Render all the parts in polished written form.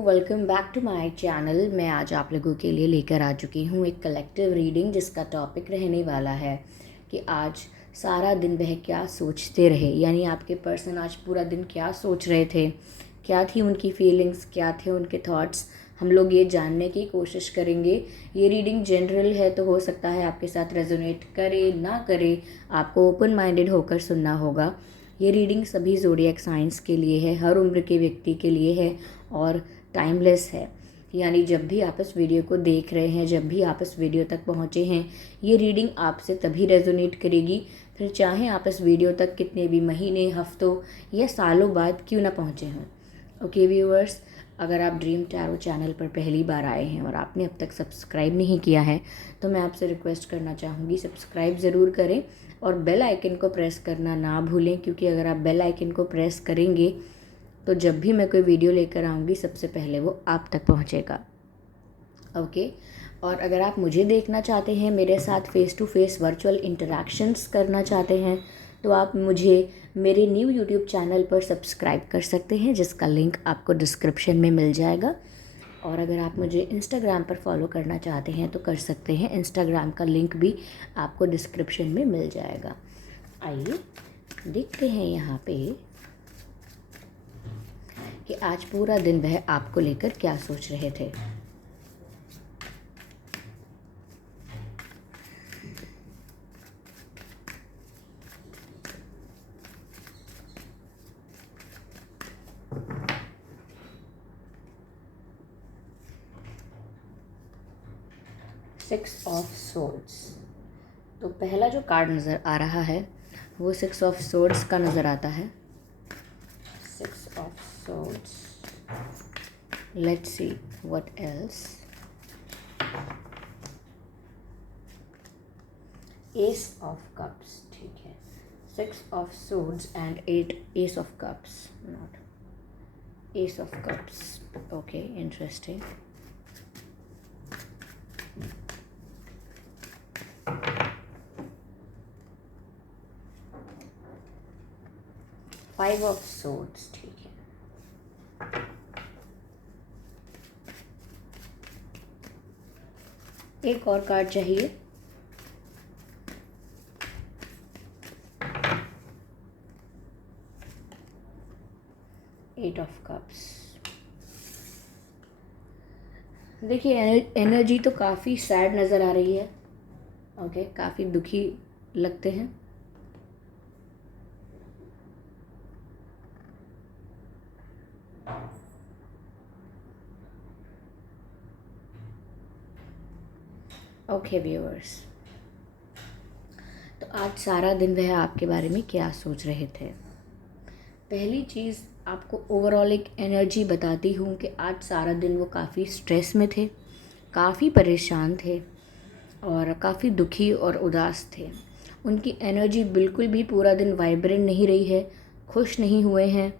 Welcome back to my channel. मैं आज आप लोगों के लिए लेकर आ चुकी हूँ एक कलेक्टिव रीडिंग जिसका टॉपिक रहने वाला है कि आज सारा दिन वह क्या सोचते रहे, यानी आपके पर्सन आज पूरा दिन क्या सोच रहे थे, क्या थी उनकी फीलिंग्स, क्या थे उनके थॉट्स। हम लोग ये जानने की कोशिश करेंगे। ये रीडिंग जनरल है तो हो सकता है आपके साथ रेजोनेट करे ना करे, आपको ओपन माइंडेड होकर सुनना होगा। ये रीडिंग सभी ज़ोडिएक साइंस के लिए है, हर उम्र के व्यक्ति के लिए है और टाइमलेस है। यानी जब भी आप इस वीडियो को देख रहे हैं, जब भी आप इस वीडियो तक पहुंचे हैं, ये रीडिंग आपसे तभी रेजोनेट करेगी, फिर चाहे आप इस वीडियो तक कितने भी महीने, हफ्तों या सालों बाद क्यों ना पहुंचे हों। ओके व्यूअर्स, अगर आप ड्रीम टैरो चैनल पर पहली बार आए हैं और आपने अब तक सब्सक्राइब नहीं किया है तो मैं आपसे रिक्वेस्ट करना चाहूँगी सब्सक्राइब ज़रूर करें और बेल आइकन को प्रेस करना ना भूलें, क्योंकि अगर आप बेल आइकन को प्रेस करेंगे तो जब भी मैं कोई वीडियो लेकर आऊँगी सबसे पहले वो आप तक पहुँचेगा। ओके, और अगर आप मुझे देखना चाहते हैं, मेरे साथ face to face virtual interactions करना चाहते हैं, तो आप मुझे मेरे न्यू यूट्यूब चैनल पर सब्सक्राइब कर सकते हैं जिसका लिंक आपको डिस्क्रिप्शन में मिल जाएगा। और अगर आप मुझे इंस्टाग्राम पर फॉलो करना चाहते हैं तो कर सकते हैं, इंस्टाग्राम का लिंक भी आपको डिस्क्रिप्शन में मिल जाएगा। आइए देखते हैं यहाँ पे कि आज पूरा दिन वह आपको लेकर क्या सोच रहे थे। Six of swords. तो पहला जो कार्ड नज़र आ रहा है वो सिक्स ऑफ सोर्ड्स का नज़र आता है। Six of swords. Let's see what else. Ace of cups, ठीक है। Six of swords and ace of cups, not ace of cups. Okay, interesting. Five of swords, ठीक है। एक और कार्ड चाहिए। Eight of cups. देखिए एनर्जी तो काफ़ी सैड नज़र आ रही है। ओके, काफ़ी दुखी लगते हैं। ओके व्यूअर्स, तो आज सारा दिन वह आपके बारे में क्या सोच रहे थे। पहली चीज़ आपको ओवरऑल एक एनर्जी बताती हूँ कि आज सारा दिन वो काफ़ी स्ट्रेस में थे, काफ़ी परेशान थे और काफ़ी दुखी और उदास थे। उनकी एनर्जी बिल्कुल भी पूरा दिन वाइब्रेंट नहीं रही है, खुश नहीं हुए हैं।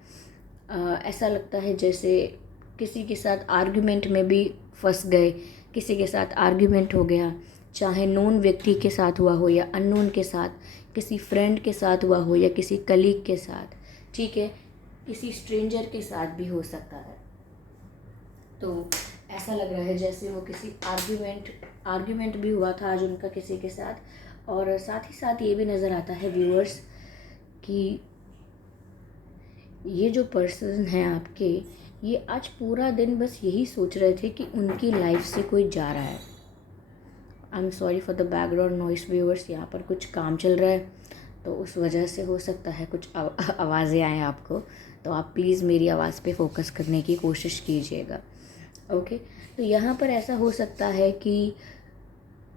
ऐसा लगता है जैसे किसी के साथ आर्ग्यूमेंट में भी फंस गए, किसी के साथ आर्ग्यूमेंट हो गया, चाहे नोन व्यक्ति के साथ हुआ हो या अननोन के साथ, किसी फ्रेंड के साथ हुआ हो या किसी कलीग के साथ, ठीक है, किसी स्ट्रेंजर के साथ भी हो सकता है। तो ऐसा लग रहा है जैसे वो किसी आर्ग्यूमेंट भी हुआ था आज उनका किसी के साथ। और साथ ही साथ ये भी नज़र आता है व्यूअर्स कि ये जो पर्सन हैं आपके, ये आज पूरा दिन बस यही सोच रहे थे कि उनकी लाइफ से कोई जा रहा है। I am sorry for the background noise viewers, यहाँ पर कुछ काम चल रहा है तो उस वजह से हो सकता है कुछ आवाज़ें आएँ आपको, तो आप प्लीज़ मेरी आवाज़ पे फोकस करने की कोशिश कीजिएगा। ओके, तो यहाँ पर ऐसा हो सकता है कि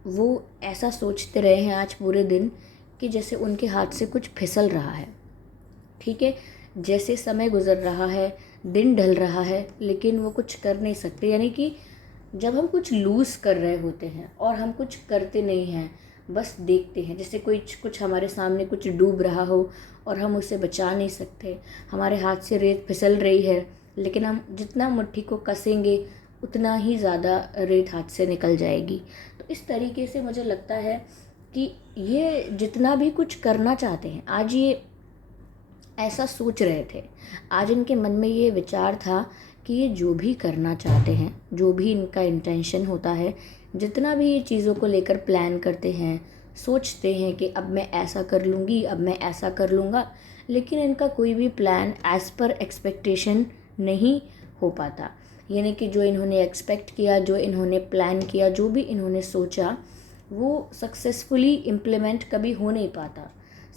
वो ऐसा सोचते रहे हैं आज पूरे दिन कि जैसे उनके हाथ से कुछ फिसल रहा है, ठीक है, जैसे समय गुजर रहा है, दिन ढल रहा है, लेकिन वो कुछ कर नहीं सकते। यानी कि जब हम कुछ लूज़ कर रहे होते हैं और हम कुछ करते नहीं हैं, बस देखते हैं, जैसे कोई कुछ हमारे सामने कुछ डूब रहा हो और हम उसे बचा नहीं सकते, हमारे हाथ से रेत फिसल रही है, लेकिन हम जितना मुट्ठी को कसेंगे उतना ही ज़्यादा रेत हाथ से निकल जाएगी। तो इस तरीके से मुझे लगता है कि ये जितना भी कुछ करना चाहते हैं, आज ये ऐसा सोच रहे थे, आज इनके मन में ये विचार था कि ये जो भी करना चाहते हैं, जो भी इनका इंटेंशन होता है, जितना भी ये चीज़ों को लेकर प्लान करते हैं, सोचते हैं कि अब मैं ऐसा कर लूँगी, अब मैं ऐसा कर लूँगा, लेकिन इनका कोई भी प्लान एज़ पर एक्सपेक्टेशन नहीं हो पाता। यानी कि जो इन्होंने एक्सपेक्ट किया, जो इन्होंने प्लान किया, जो भी इन्होंने सोचा, वो सक्सेसफुली इम्प्लीमेंट कभी हो नहीं पाता।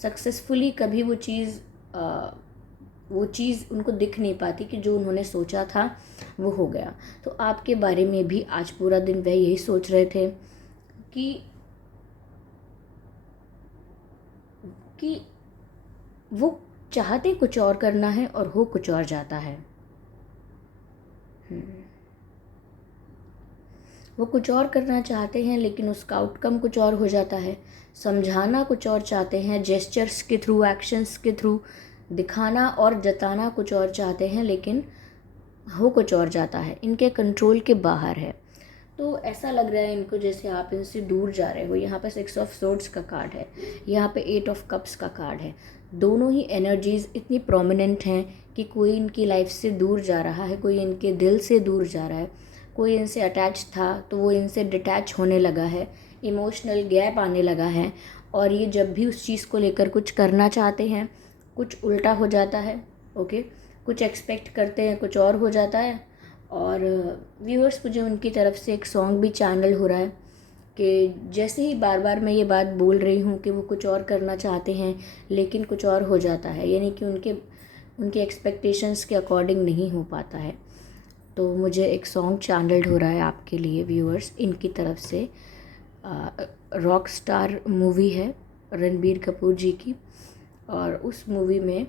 सक्सेसफुली कभी वो चीज़ उनको दिख नहीं पाती कि जो उन्होंने सोचा था वो हो गया। तो आपके बारे में भी आज पूरा दिन वह यही सोच रहे थे कि कि वो चाहते कुछ और करना है और हो कुछ और जाता है। वो कुछ और करना चाहते हैं लेकिन उसका आउटकम कुछ और हो जाता है। समझाना कुछ और चाहते हैं, जेस्चर्स के थ्रू, एक्शंस के थ्रू दिखाना और जताना कुछ और चाहते हैं, लेकिन हो कुछ और जाता है, इनके कंट्रोल के बाहर है। तो ऐसा लग रहा है इनको जैसे आप इनसे दूर जा रहे हो। यहाँ पे 6 ऑफ सोर्ड्स का कार्ड है, यहाँ पे 8 ऑफ कप्स का कार्ड है। दोनों ही एनर्जीज़ इतनी प्रोमिनेंट हैं कि कोई इनकी लाइफ से दूर जा रहा है, कोई इनके दिल से दूर जा रहा है, कोई इनसे अटैच था तो वो इनसे डिटैच होने लगा है, इमोशनल गैप आने लगा है। और ये जब भी उस चीज़ को लेकर कुछ करना चाहते हैं, कुछ उल्टा हो जाता है। ओके, कुछ एक्सपेक्ट करते हैं, कुछ और हो जाता है। और व्यूअर्स, मुझे उनकी तरफ से एक सॉन्ग भी चैनल हो रहा है कि जैसे ही बार बार मैं ये बात बोल रही हूँ कि वो कुछ और करना चाहते हैं लेकिन कुछ और हो जाता है, यानी कि उनके एक्सपेक्टेशंस के अकॉर्डिंग नहीं हो पाता है। तो मुझे एक सॉन्ग चैनल्ड हो रहा है आपके लिए व्यूअर्स, इनकी तरफ से। रॉक स्टार मूवी है रणबीर कपूर जी की, और उस मूवी में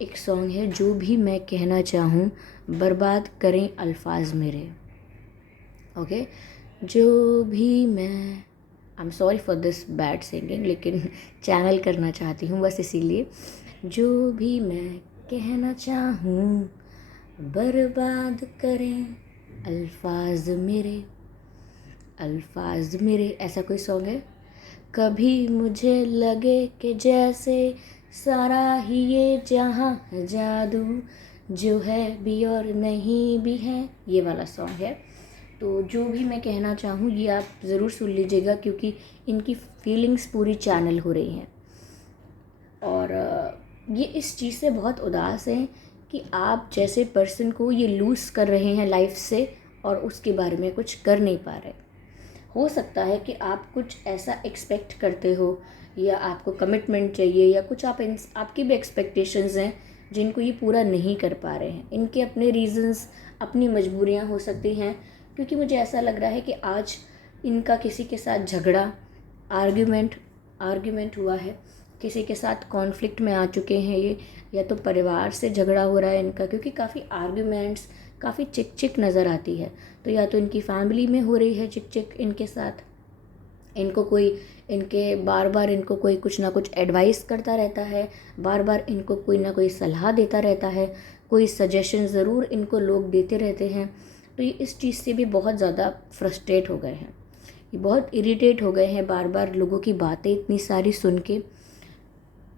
एक सॉन्ग है, जो भी मैं कहना चाहूँ बर्बाद करें अल्फाज मेरे। ओके, जो भी मैं, I am sorry for this bad singing, लेकिन चैनल करना चाहती हूँ बस इसीलिए। जो भी मैं कहना चाहूँ बर्बाद करें अल्फाज मेरे, अल्फाज मेरे, ऐसा कोई सॉन्ग है। कभी मुझे लगे कि जैसे सारा ही ये जहाँ जादू, जो है भी और नहीं भी है, ये वाला सॉन्ग है। तो जो भी मैं कहना चाहूँ ये आप ज़रूर सुन लीजिएगा, क्योंकि इनकी फीलिंग्स पूरी चैनल हो रही हैं। और ये इस चीज़ से बहुत उदास हैं कि आप जैसे पर्सन को ये लूज़ कर रहे हैं लाइफ से, और उसके बारे में कुछ कर नहीं पा रहे। हो सकता है कि आप कुछ ऐसा एक्सपेक्ट करते हो, या आपको कमिटमेंट चाहिए, या कुछ आपकी भी एक्सपेक्टेशंस हैं जिनको ये पूरा नहीं कर पा रहे हैं। इनके अपने रीज़न्स, अपनी मजबूरियां हो सकती हैं, क्योंकि मुझे ऐसा लग रहा है कि आज इनका किसी के साथ झगड़ा, आर्ग्यूमेंट हुआ है, किसी के साथ कॉन्फ्लिक्ट में आ चुके हैं ये, या तो परिवार से झगड़ा हो रहा है इनका, क्योंकि काफ़ी आर्ग्यूमेंट्स, काफ़ी चिक चिक नज़र आती है। तो या तो इनकी फैमिली में हो रही है चिक चिक इनके साथ, बार बार इनको कोई कुछ ना कुछ एडवाइस करता रहता है, बार बार इनको कोई ना कोई सलाह देता रहता है, कोई सजेशन ज़रूर इनको लोग देते रहते हैं। तो ये इस चीज़ से भी बहुत ज़्यादा फ्रस्ट्रेट हो गए हैं, ये बहुत इरिटेट हो गए हैं बार बार लोगों की बातें इतनी सारी सुन के।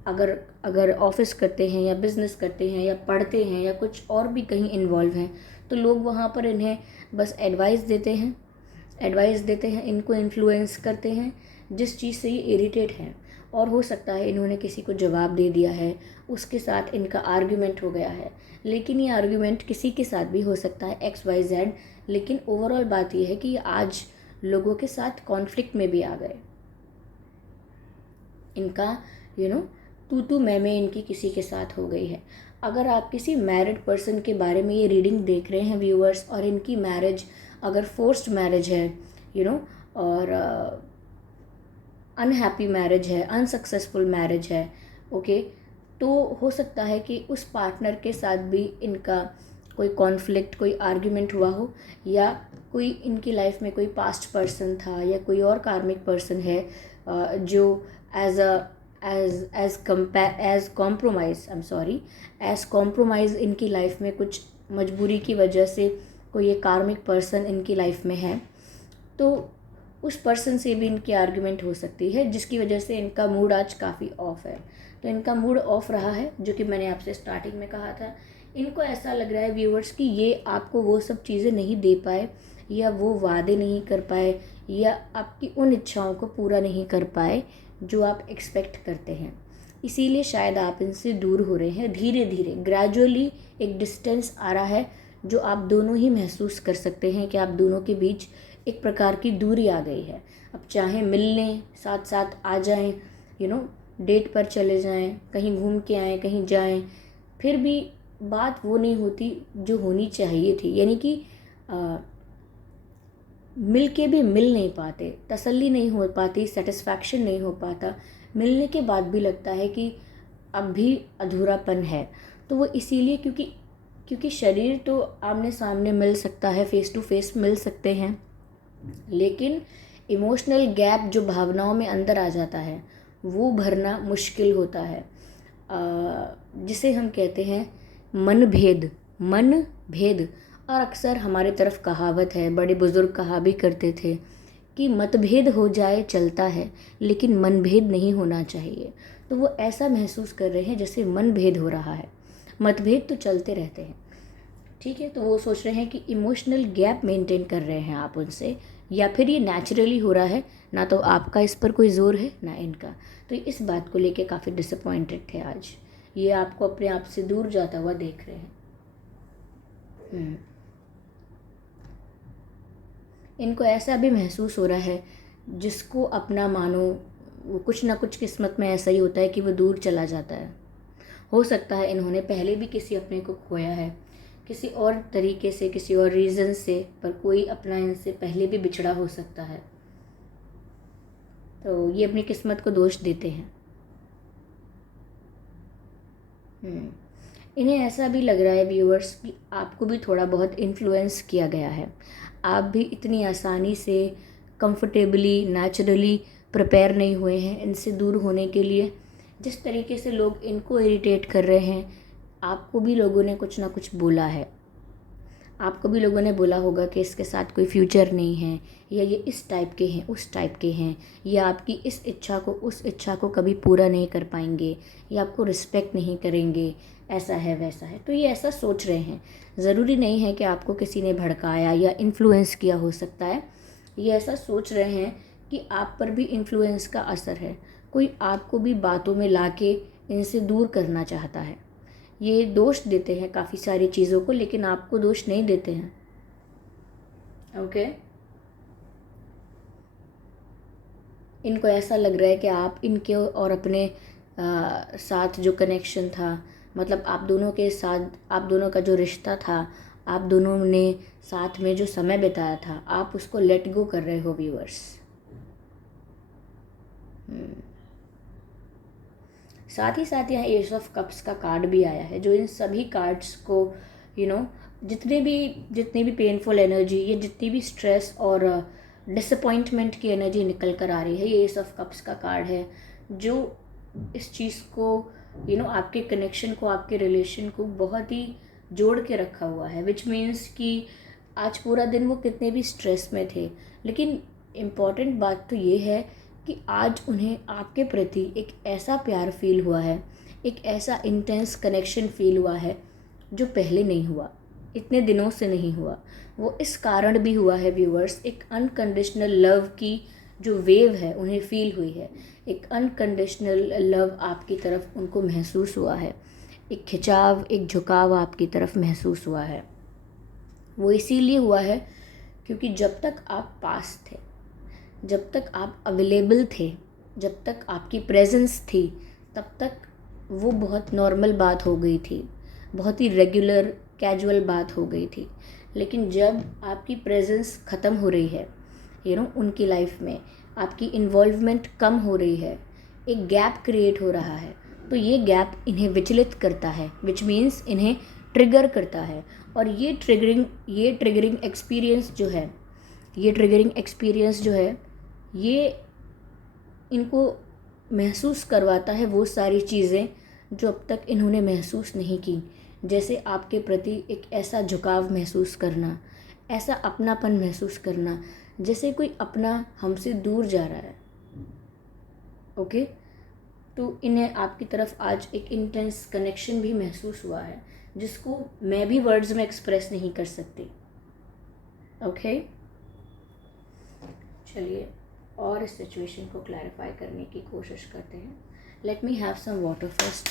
अगर ऑफिस करते हैं, या बिज़नेस करते हैं, या पढ़ते हैं, या कुछ और भी कहीं इन्वॉल्व हैं, तो लोग वहाँ पर इन्हें बस एडवाइस देते हैं, इनको इन्फ्लुएंस करते हैं, जिस चीज़ से ये इरिटेट हैं। और हो सकता है इन्होंने किसी को जवाब दे दिया है, उसके साथ इनका आर्ग्यूमेंट हो गया है। लेकिन ये आर्ग्यूमेंट किसी के साथ भी हो सकता है, XYZ। लेकिन ओवरऑल बात यह है कि ये आज लोगों के साथ कॉन्फ्लिक्ट में भी आ गए। इनका तू मैं इनकी किसी के साथ हो गई है। अगर आप किसी मैरिड पर्सन के बारे में ये रीडिंग देख रहे हैं व्यूअर्स, और इनकी मैरिज अगर फोर्स्ड मैरिज है, और अनहैप्पी मैरिज है, अनसक्सेसफुल मैरिज है, ओके, तो हो सकता है कि उस पार्टनर के साथ भी इनका कोई कॉन्फ्लिक्ट, कोई आर्ग्यूमेंट हुआ हो, या कोई इनकी लाइफ में कोई पास्ट पर्सन था, या कोई और कार्मिक पर्सन है जो एज कॉम्प्रोमाइज़ इनकी लाइफ में कुछ मजबूरी की वजह से कोई ये कार्मिक पर्सन इनकी लाइफ में है। तो उस पर्सन से भी इनकी आर्ग्यूमेंट हो सकती है, जिसकी वजह से इनका मूड आज काफ़ी ऑफ है। तो इनका मूड ऑफ रहा है, जो कि मैंने आपसे स्टार्टिंग में कहा था इनको ऐसा लग रहा है व्यूअर्स कि ये आपको वो सब चीज़ें नहीं दे पाए, या वो वादे नहीं कर पाए, या आपकी उन इच्छाओं को पूरा नहीं कर पाए जो आप एक्सपेक्ट करते हैं। इसीलिए शायद आप इनसे दूर हो रहे हैं। धीरे धीरे ग्रेजुअली एक डिस्टेंस आ रहा है जो आप दोनों ही महसूस कर सकते हैं कि आप दोनों के बीच एक प्रकार की दूरी आ गई है। अब चाहे मिलने साथ साथ आ जाएं, डेट पर चले जाएं, कहीं घूम के आएँ, कहीं जाएं, फिर भी बात वो नहीं होती जो होनी चाहिए थी। यानी कि मिल के भी मिल नहीं पाते, तसल्ली नहीं हो पाती, सेटिस्फैक्शन नहीं हो पाता। मिलने के बाद भी लगता है कि अब भी अधूरापन है। तो वो इसीलिए क्योंकि शरीर तो आमने सामने मिल सकता है, फेस टू फेस मिल सकते हैं, लेकिन इमोशनल गैप जो भावनाओं में अंदर आ जाता है वो भरना मुश्किल होता है, जिसे हम कहते हैं मन भेद। और अक्सर हमारे तरफ कहावत है, बड़े बुजुर्ग कहा भी करते थे कि मतभेद हो जाए चलता है लेकिन मनभेद नहीं होना चाहिए। तो वो ऐसा महसूस कर रहे हैं जैसे मनभेद हो रहा है। मतभेद तो चलते रहते हैं, ठीक है। तो वो सोच रहे हैं कि इमोशनल गैप मेंटेन कर रहे हैं आप उनसे, या फिर ये नेचुरली हो रहा है, ना तो आपका इस पर कोई ज़ोर है ना इनका। तो इस बात को लेके काफ़ी डिसअपॉइंटेड थे आज। ये आपको अपने आप से दूर जाता हुआ देख रहे हैं। इनको ऐसा भी महसूस हो रहा है जिसको अपना मानो, वो कुछ ना कुछ किस्मत में ऐसा ही होता है कि वो दूर चला जाता है। हो सकता है इन्होंने पहले भी किसी अपने को खोया है, किसी और तरीके से, किसी और रीज़न से, पर कोई अपना इनसे पहले भी बिछड़ा हो सकता है। तो ये अपनी किस्मत को दोष देते हैं। इन्हें ऐसा भी लग रहा है व्यूअर्स कि आपको भी थोड़ा बहुत इन्फ्लुएंस किया गया है। आप भी इतनी आसानी से, कंफर्टेबली, नेचुरली प्रिपेयर नहीं हुए हैं इनसे दूर होने के लिए। जिस तरीके से लोग इनको इरिटेट कर रहे हैं, आपको भी लोगों ने कुछ ना कुछ बोला है। आपको भी लोगों ने बोला होगा कि इसके साथ कोई फ्यूचर नहीं है, या ये इस टाइप के हैं, उस टाइप के हैं, या आपकी इस इच्छा को, उस इच्छा को कभी पूरा नहीं कर पाएंगे, या आपको रिस्पेक्ट नहीं करेंगे, ऐसा है वैसा है। तो ये ऐसा सोच रहे हैं। ज़रूरी नहीं है कि आपको किसी ने भड़काया या इन्फ्लुएंस किया, हो सकता है ये ऐसा सोच रहे हैं कि आप पर भी इन्फ्लुएंस का असर है। कोई आपको भी बातों में ला के इनसे दूर करना चाहता है। ये दोष देते हैं काफ़ी सारी चीज़ों को, लेकिन आपको दोष नहीं देते हैं। ओके। इनको ऐसा लग रहा है कि आप इनके और अपने साथ जो कनेक्शन था, मतलब आप दोनों के साथ, आप दोनों का जो रिश्ता था, आप दोनों ने साथ में जो समय बिताया था, आप उसको लेट गो कर रहे हो व्यूअर्स। साथ ही साथ यहाँ एस ऑफ कप्स का कार्ड भी आया है, जो इन सभी कार्ड्स को जितनी भी पेनफुल एनर्जी, ये जितनी भी स्ट्रेस और डिसअपॉइंटमेंट की एनर्जी निकल कर आ रही है, ये एस ऑफ कप्स का कार्ड है जो इस चीज़ को आपके कनेक्शन को, आपके रिलेशन को बहुत ही जोड़ के रखा हुआ है। विच मीन्स कि आज पूरा दिन वो कितने भी स्ट्रेस में थे, लेकिन इम्पॉर्टेंट बात तो ये है कि आज उन्हें आपके प्रति एक ऐसा प्यार फील हुआ है, एक ऐसा इंटेंस कनेक्शन फील हुआ है जो पहले नहीं हुआ, इतने दिनों से नहीं हुआ। वो इस कारण भी हुआ है व्यूअर्स, एक अनकंडीशनल लव की जो वेव है उन्हें फील हुई है। एक अनकंडीशनल लव आपकी तरफ उनको महसूस हुआ है, एक खिंचाव, एक झुकाव आपकी तरफ महसूस हुआ है। वो इसीलिए हुआ है क्योंकि जब तक आप पास थे, जब तक आप अवेलेबल थे, जब तक आपकी प्रेजेंस थी, तब तक वो बहुत नॉर्मल बात हो गई थी, बहुत ही रेगुलर कैजुअल बात हो गई थी। लेकिन जब आपकी प्रेजेंस ख़त्म हो रही है, उनकी लाइफ में आपकी इन्वॉल्वमेंट कम हो रही है, एक गैप क्रिएट हो रहा है, तो ये गैप इन्हें विचलित करता है, विच मीन्स इन्हें ट्रिगर करता है। और ये ट्रिगरिंग एक्सपीरियंस जो है ये इनको महसूस करवाता है वो सारी चीज़ें जो अब तक इन्होंने महसूस नहीं की। जैसे आपके प्रति एक ऐसा झुकाव महसूस करना, ऐसा अपनापन महसूस करना, जैसे कोई अपना हमसे दूर जा रहा है। ओके, तो इन्हें आपकी तरफ आज एक इंटेंस कनेक्शन भी महसूस हुआ है, जिसको मैं भी वर्ड्स में एक्सप्रेस नहीं कर सकती। ओके, चलिए और इस सिचुएशन को क्लैरिफाई करने की कोशिश करते हैं। Let me have some water first.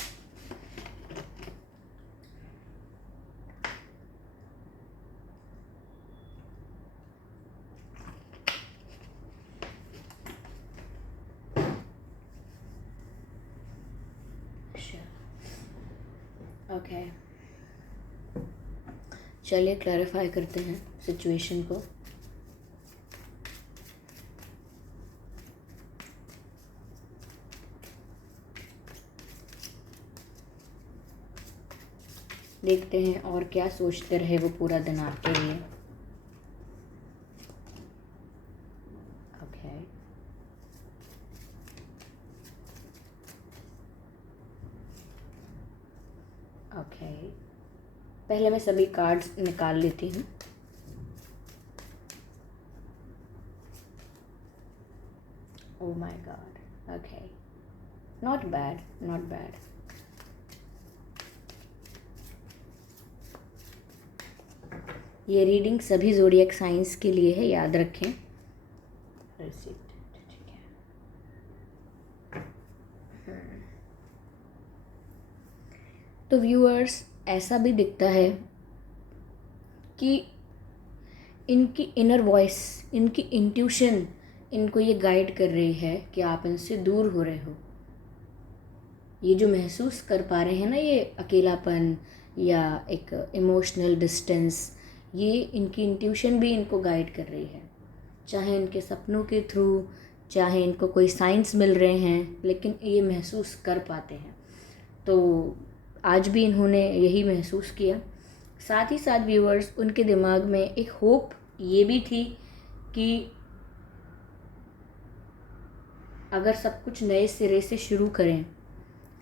Okay, चलिए क्लैरिफाई करते हैं सिचुएशन को। देखते हैं और क्या सोचते रहे वो पूरा दिन आपके लिए। ओके, ओके, पहले मैं सभी कार्ड्स निकाल लेती हूँ। Oh my God, okay, not bad, not bad. ये रीडिंग सभी ज़ोडिएक साइंस के लिए है, याद रखें। ठीक है। तो व्यूअर्स, ऐसा भी दिखता है कि इनकी इनर वॉइस, इनकी इंट्यूशन इनको ये गाइड कर रही है कि आप इनसे दूर हो रहे हो। ये जो महसूस कर पा रहे हैं ना, ये अकेलापन या एक इमोशनल डिस्टेंस, ये इनकी इंट्यूशन भी इनको गाइड कर रही है, चाहे इनके सपनों के थ्रू, चाहे इनको कोई साइंस मिल रहे हैं, लेकिन ये महसूस कर पाते हैं। तो आज भी इन्होंने यही महसूस किया। साथ ही साथ व्यूअर्स, उनके दिमाग में एक होप ये भी थी कि अगर सब कुछ नए सिरे से शुरू करें,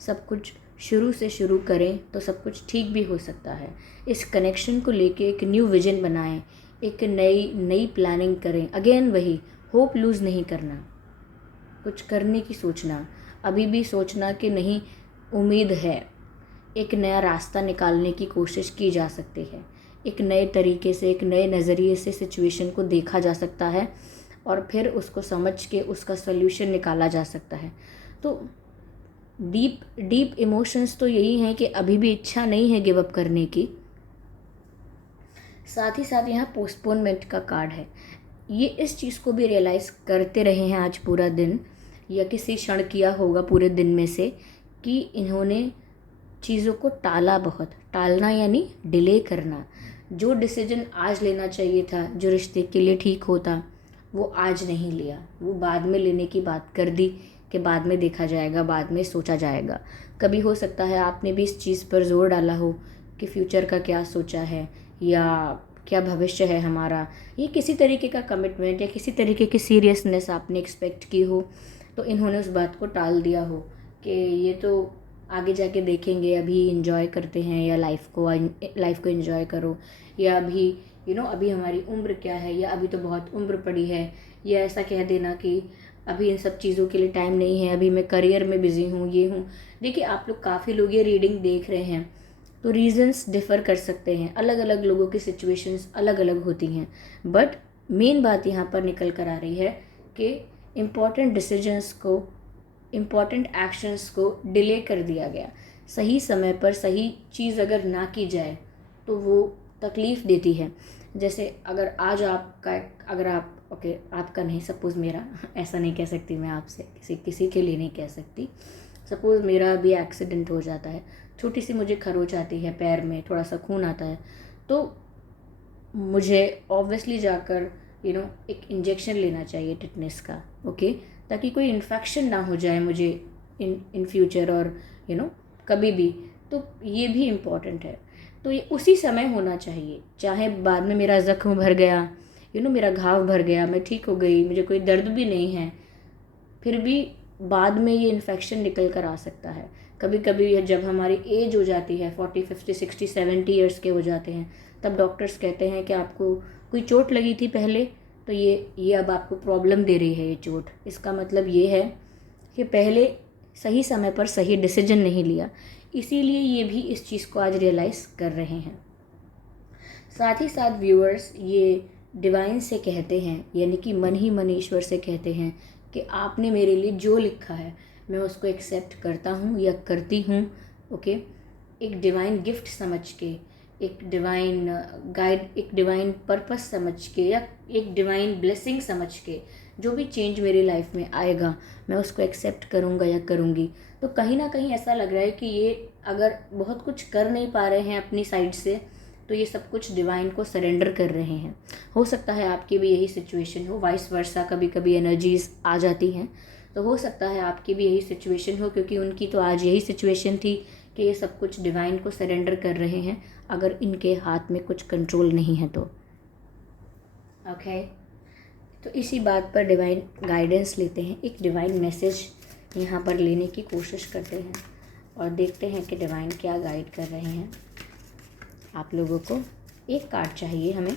सब कुछ शुरू से शुरू करें तो सब कुछ ठीक भी हो सकता है। इस कनेक्शन को लेके एक न्यू विजन बनाएं, एक नई प्लानिंग करें। अगेन वही होप लूज़ नहीं करना, कुछ करने की सोचना, अभी भी सोचना कि नहीं, उम्मीद है, एक नया रास्ता निकालने की कोशिश की जा सकती है। एक नए तरीके से, एक नए नज़रिए से सिचुएशन को देखा जा सकता है और फिर उसको समझ के उसका सल्यूशन निकाला जा सकता है। तो डीप इमोशंस तो यही हैं कि अभी भी इच्छा नहीं है गिव अप करने की। साथ ही साथ यहाँ पोस्टपोनमेंट का कार्ड है। ये इस चीज़ को भी रियलाइज़ करते रहे हैं आज पूरा दिन, या किसी क्षण किया होगा पूरे दिन में से, कि इन्होंने चीज़ों को टाला बहुत। टालना यानी डिले करना। जो डिसीजन आज लेना चाहिए था, जो रिश्ते के लिए ठीक होता, वो आज नहीं लिया, वो बाद में लेने की बात कर दी कि बाद में देखा जाएगा, बाद में सोचा जाएगा। कभी हो सकता है आपने भी इस चीज़ पर जोर डाला हो कि फ्यूचर का क्या सोचा है या क्या भविष्य है हमारा, ये किसी तरीके का कमिटमेंट या किसी तरीके की सीरियसनेस आपने एक्सपेक्ट की हो, तो इन्होंने उस बात को टाल दिया हो कि ये तो आगे जाके देखेंगे, अभी इंजॉय करते हैं, या लाइफ को इंजॉय करो, या अभी अभी हमारी उम्र क्या है, या अभी तो बहुत उम्र पड़ी है, या ऐसा कह देना कि अभी इन सब चीज़ों के लिए टाइम नहीं है, अभी मैं करियर में बिज़ी हूँ, ये हूँ। देखिए, आप लोग काफ़ी लोग ये रीडिंग देख रहे हैं, तो रीज़न्स डिफ़र कर सकते हैं, अलग अलग लोगों की सिचुएशंस अलग अलग होती हैं, बट मेन बात यहाँ पर निकल कर आ रही है कि इम्पॉर्टेंट डिसीजंस को, इम्पॉर्टेंट एक्शंस को डिले कर दिया गया। सही समय पर सही चीज़ अगर ना की जाए तो वो तकलीफ़ देती है। जैसे अगर आज अगर आप आपका नहीं, सपोज़ मेरा, ऐसा नहीं कह सकती मैं आपसे, किसी के लिए नहीं कह सकती, सपोज़ मेरा भी एक्सीडेंट हो जाता है, छोटी सी मुझे खरोच आती है पैर में, थोड़ा सा खून आता है, तो मुझे ऑब्वियसली जाकर एक इंजेक्शन लेना चाहिए टिटनेस का, ओके, ताकि कोई इन्फेक्शन ना हो जाए मुझे इन फ्यूचर और कभी भी। तो ये भी इम्पॉर्टेंट है। तो ये उसी समय होना चाहिए, चाहे बाद में मेरा ज़ख्म भर गया, मेरा घाव भर गया, मैं ठीक हो गई, मुझे कोई दर्द भी नहीं है, फिर भी बाद में ये इन्फेक्शन निकल कर आ सकता है। कभी कभी जब हमारी एज हो जाती है, 40, 50, 60, 70 ईयर्स के हो जाते हैं, तब डॉक्टर्स कहते हैं कि आपको कोई चोट लगी थी पहले, तो ये अब आपको प्रॉब्लम दे रही है ये चोट। इसका मतलब ये है कि पहले सही समय पर सही डिसीजन नहीं लिया। इसीलिए ये भी इस चीज़ को आज रियलाइज़ कर रहे हैं। साथ ही साथ व्यूअर्स ये डिवाइन से कहते हैं, यानी कि मन ही मन ईश्वर से कहते हैं कि आपने मेरे लिए जो लिखा है मैं उसको एक्सेप्ट करता हूँ या करती हूँ। ओके, एक डिवाइन गिफ्ट समझ के, एक डिवाइन गाइड, एक डिवाइन पर्पस समझ के, या एक डिवाइन ब्लेसिंग समझ के जो भी चेंज मेरी लाइफ में आएगा मैं उसको एक्सेप्ट करूँगा या करूँगी। तो कहीं ना कहीं ऐसा लग रहा है कि ये अगर बहुत कुछ कर नहीं पा रहे हैं अपनी साइड से, तो ये सब कुछ डिवाइन को सरेंडर कर रहे हैं। हो सकता है आपकी भी यही सिचुएशन हो, वाइस वर्सा कभी कभी एनर्जीज आ जाती हैं, तो हो सकता है आपकी भी यही सिचुएशन हो, क्योंकि उनकी तो आज यही सिचुएशन थी कि ये सब कुछ डिवाइन को सरेंडर कर रहे हैं अगर इनके हाथ में कुछ कंट्रोल नहीं है तो। ओके, तो इसी बात पर डिवाइन गाइडेंस लेते हैं, एक डिवाइन मैसेज यहाँ पर लेने की कोशिश करते हैं और देखते हैं कि डिवाइन क्या गाइड कर रहे हैं आप लोगों को। एक कार्ड चाहिए हमें।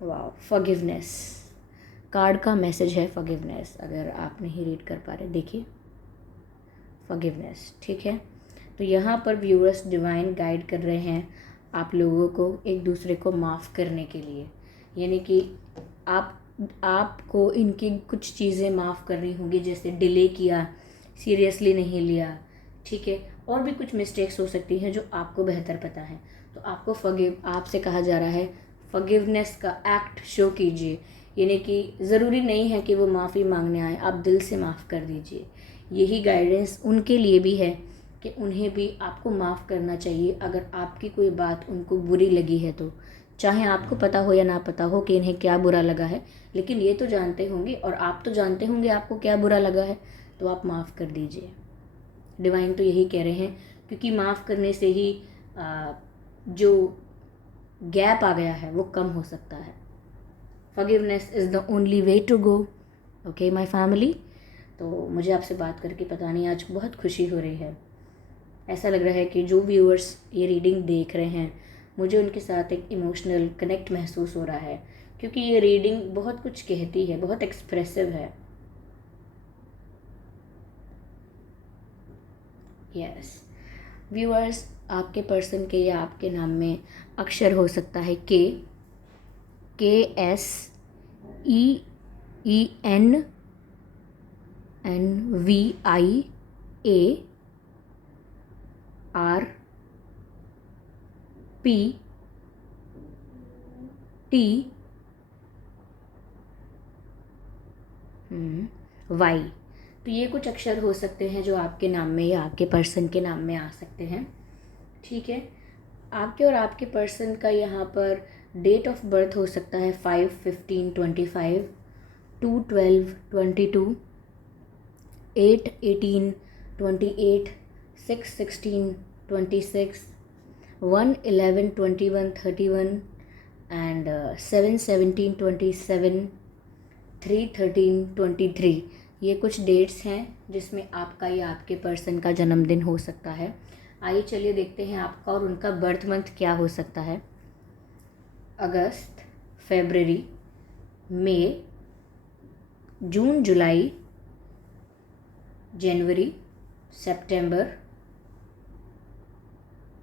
वाह, फॉरगिवनेस कार्ड का मैसेज है, फॉरगिवनेस। अगर आप नहीं रीड कर पा रहे देखिए, फॉरगिवनेस, ठीक है। तो यहाँ पर व्यूअर्स डिवाइन गाइड कर रहे हैं आप लोगों को एक दूसरे को माफ़ करने के लिए, यानी कि आपको इनकी कुछ चीज़ें माफ़ करनी होंगी, जैसे डिले किया, सीरियसली नहीं लिया, ठीक है, और भी कुछ मिस्टेक्स हो सकती हैं जो आपको बेहतर पता है। तो आपको आपसे कहा जा रहा है फॉरगिवनेस का एक्ट शो कीजिए, यानी कि ज़रूरी नहीं है कि वो माफ़ी मांगने आए, आप दिल से माफ़ कर दीजिए। यही गाइडेंस उनके लिए भी है कि उन्हें भी आपको माफ़ करना चाहिए अगर आपकी कोई बात उनको बुरी लगी है तो, चाहे आपको पता हो या ना पता हो कि इन्हें क्या बुरा लगा है, लेकिन ये तो जानते होंगे और आप तो जानते होंगे आपको क्या बुरा लगा है, तो आप माफ़ कर दीजिए। डिवाइन तो यही कह रहे हैं, क्योंकि माफ़ करने से ही जो गैप आ गया है वो कम हो सकता है। Forgiveness is the only way to go. Okay my family, तो मुझे आपसे बात करके पता नहीं आज बहुत खुशी हो रही है। ऐसा लग रहा है कि जो व्यूअर्स ये रीडिंग देख रहे हैं, मुझे उनके साथ एक इमोशनल कनेक्ट महसूस हो रहा है, क्योंकि ये रीडिंग बहुत कुछ कहती है, बहुत एक्सप्रेसिव है। यस व्यूअर्स, आपके पर्सन के या आपके नाम में अक्षर हो सकता है KSENVIARPTY। तो ये कुछ अक्षर हो सकते हैं जो आपके नाम में या आपके पर्सन के नाम में आ सकते हैं, ठीक है। आपके और आपके पर्सन का यहाँ पर डेट ऑफ बर्थ हो सकता है 5/15/25, 2/12/22, 8/18/28, 6/16/26, 1/11/21/31 एंड 7/17/27, 3/13/23। ये कुछ डेट्स हैं जिसमें आपका या आपके पर्सन का जन्मदिन हो सकता है। आइए चलिए देखते हैं आपका और उनका बर्थ मंथ क्या हो सकता है। अगस्त, फरवरी, मई, जून, जुलाई, जनवरी, सितंबर,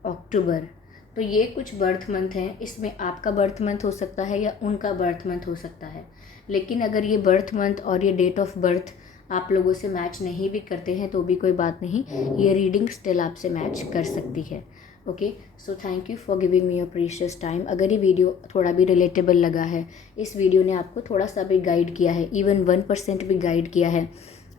अक्टूबर। तो ये कुछ बर्थ मंथ हैं। इसमें आपका बर्थ मंथ हो सकता है या उनका बर्थ मंथ हो सकता है, लेकिन अगर ये बर्थ मंथ और ये डेट ऑफ बर्थ आप लोगों से मैच नहीं भी करते हैं तो भी कोई बात नहीं, ये रीडिंग स्टिल आपसे मैच कर सकती है। Okay, so thank you for giving me your precious time. अगर ये वीडियो थोड़ा भी रिलेटेबल लगा है, इस वीडियो ने आपको थोड़ा सा भी गाइड किया है, इवन 1% भी गाइड किया है,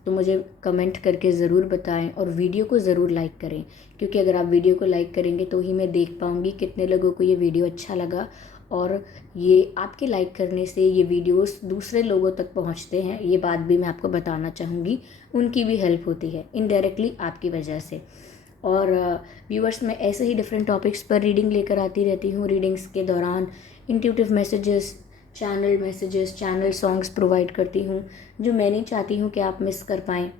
तो मुझे कमेंट करके ज़रूर बताएं और वीडियो को ज़रूर लाइक करें, क्योंकि अगर आप वीडियो को लाइक करेंगे तो ही मैं देख पाऊँगी कितने लोगों को ये वीडियो अच्छा लगा, और ये आपके लाइक करने से ये वीडियोस दूसरे लोगों तक पहुंचते हैं। ये बात भी मैं आपको बताना चाहूँगी, उनकी भी हेल्प होती है इनडायरेक्टली आपकी वजह से। और व्यूअर्स, मैं ऐसे ही डिफरेंट टॉपिक्स पर रीडिंग लेकर आती रहती हूँ। रीडिंग्स के दौरान intuitive messages, channel songs provide करती हूँ जो मैं नहीं चाहती हूँ कि आप मिस कर पाएँ।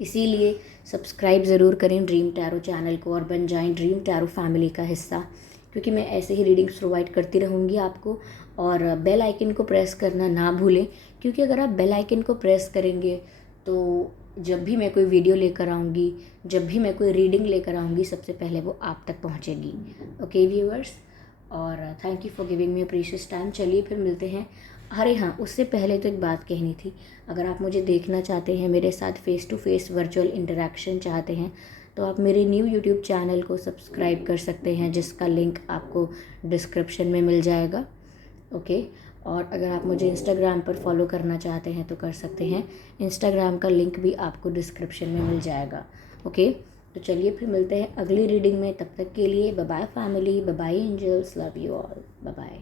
इसीलिए सब्सक्राइब ज़रूर करें ड्रीम टैरो चैनल को और बन जाएं ड्रीम टैरो फैमिली का हिस्सा। क्योंकि मैं ऐसे ही रीडिंग्स प्रोवाइड करती रहूँगी आपको। और बेल आइकन को प्रेस करना ना भूलें, क्योंकि अगर आप बेल आइकन को प्रेस करेंगे तो जब भी मैं कोई वीडियो लेकर आऊँगी, जब भी मैं कोई रीडिंग लेकर आऊँगी, सबसे पहले वो आप तक पहुँचेगी। ओके व्यूअर्स, और thank you for giving me a precious time. चलिए फिर मिलते हैं। अरे हाँ, उससे पहले तो एक बात कहनी थी। अगर आप मुझे देखना चाहते हैं, मेरे साथ face to face virtual interaction चाहते हैं, तो आप मेरे न्यू यूट्यूब चैनल को सब्सक्राइब कर सकते हैं, जिसका लिंक आपको डिस्क्रिप्शन में मिल जाएगा। ओके, और अगर आप मुझे इंस्टाग्राम पर फॉलो करना चाहते हैं तो कर सकते हैं। इंस्टाग्राम का लिंक भी आपको डिस्क्रिप्शन में मिल जाएगा। ओके, तो चलिए फिर मिलते हैं अगली रीडिंग में। तब तक के लिए bye bye family, bye bye angels, love you all, bye bye.